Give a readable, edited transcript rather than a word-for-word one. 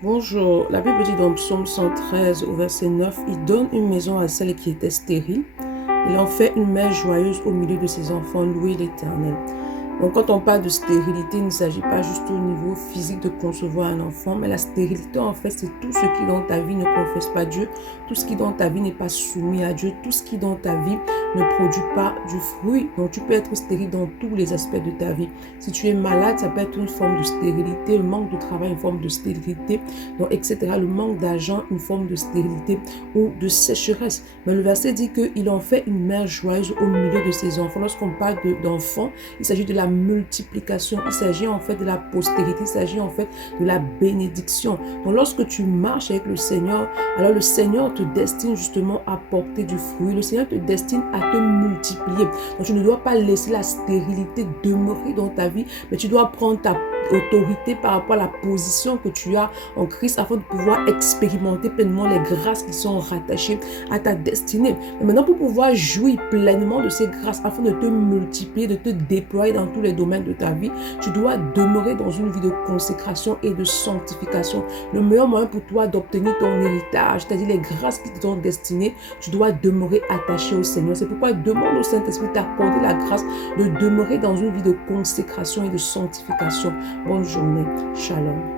Bonjour, la Bible dit dans Psaume 113 au verset 9, il donne une maison à celle qui était stérile. Il en fait une mère joyeuse au milieu de ses enfants, louez l'Éternel. Donc quand on parle de stérilité, il ne s'agit pas juste au niveau physique de concevoir un enfant, mais la stérilité en fait c'est tout ce qui dans ta vie ne confesse pas Dieu, tout ce qui dans ta vie n'est pas soumis à Dieu, tout ce qui dans ta vie ne produit pas du fruit. Donc tu peux être stérile dans tous les aspects de ta vie. Si tu es malade, ça peut être une forme de stérilité, le manque de travail, une forme de stérilité, donc, etc. Le manque d'argent, une forme de stérilité ou de sécheresse. Mais le verset dit qu'il en fait une mère joyeuse au milieu de ses enfants. Lorsqu'on parle d'enfants, il s'agit de la multiplication, il s'agit en fait de la postérité, il s'agit en fait de la bénédiction. Donc lorsque tu marches avec le Seigneur, alors le Seigneur te destine justement à porter du fruit, le Seigneur te destine à te multiplier. Donc tu ne dois pas laisser la stérilité demeurer dans ta vie, mais tu dois prendre ta autorité par rapport à la position que tu as en Christ afin de pouvoir expérimenter pleinement les grâces qui sont rattachées à ta destinée. Mais maintenant, pour pouvoir jouir pleinement de ces grâces afin de te multiplier, de te déployer dans tous les domaines de ta vie, tu dois demeurer dans une vie de consécration et de sanctification. Le meilleur moyen pour toi d'obtenir ton héritage, c'est-à-dire les grâces qui te sont destinées, tu dois demeurer attaché au Seigneur. C'est pourquoi demande au Saint-Esprit d'accorder la grâce de demeurer dans une vie de consécration et de sanctification. Bonne journée. Shalom.